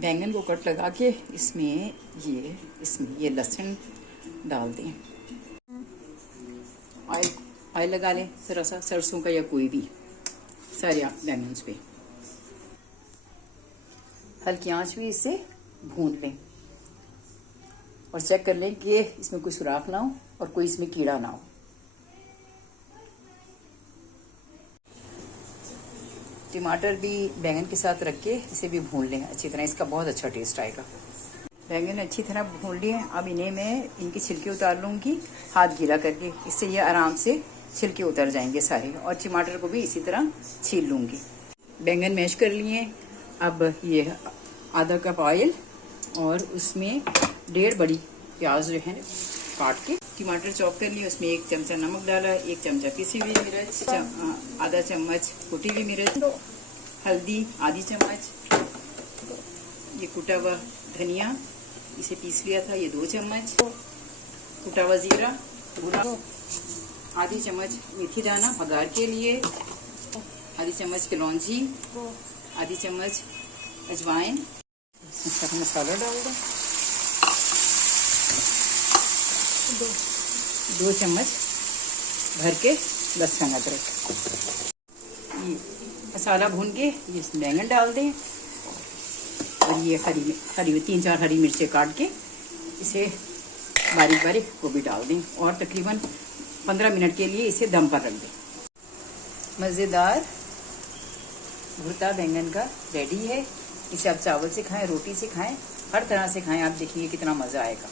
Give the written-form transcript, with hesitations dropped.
बैंगन को कट लगा के इसमें ये लहसुन डाल दें। ऑयल लगा लें ज़रा सा, सरसों का या कोई भी, सारे बैंगन पे हल्की आंच भी इससे भून लें और चेक कर लें कि इसमें कोई सुराख ना हो और कोई इसमें कीड़ा ना हो। टमाटर भी बैंगन के साथ रख के इसे भी भून लें अच्छी तरह, इसका बहुत अच्छा टेस्ट आएगा। बैंगन अच्छी तरह भून लिए, अब इन्हें मैं इनके छिलके उतार लूँगी हाथ गीला करके, इससे ये आराम से छिलके उतर जाएंगे सारे। और टमाटर को भी इसी तरह छील लूँगी। बैंगन मैश कर लिए, अब ये आधा कप ऑयल और उसमें 1.5 बड़ी प्याज जो है काट के, टमाटर चॉप कर लिए, उसमें 1 चमचा नमक डाला, 1 चमचा पिसी हुई मिर्च, आधा चम्मच कुटी हुई मिर्च, हल्दी आधी चम्मच, ये कुटा हुआ धनिया इसे पीस लिया था ये 2 चम्मच, कुटा हुआ जीरा आधी चम्मच, मेथी दाना बघार के लिए, आधी चम्मच कलौंजी, आधी चम्मच अजवाइन, इसमें सारा मसाला डाल दो, 2 चम्मच भर के लहसुन अदरक। ये मसाला भून के ये बैंगन डाल दें और ये हरी 3-4 हरी मिर्चें काट के इसे बारीक बारीक वो भी डाल दें और तकरीबन 15 मिनट के लिए इसे दम पर रख दें। मज़ेदार भुर्ता बैंगन का रेडी है। इसे आप चावल से खाएं, रोटी से खाएं, हर तरह से खाएं, आप देखिए कितना मज़ा आएगा।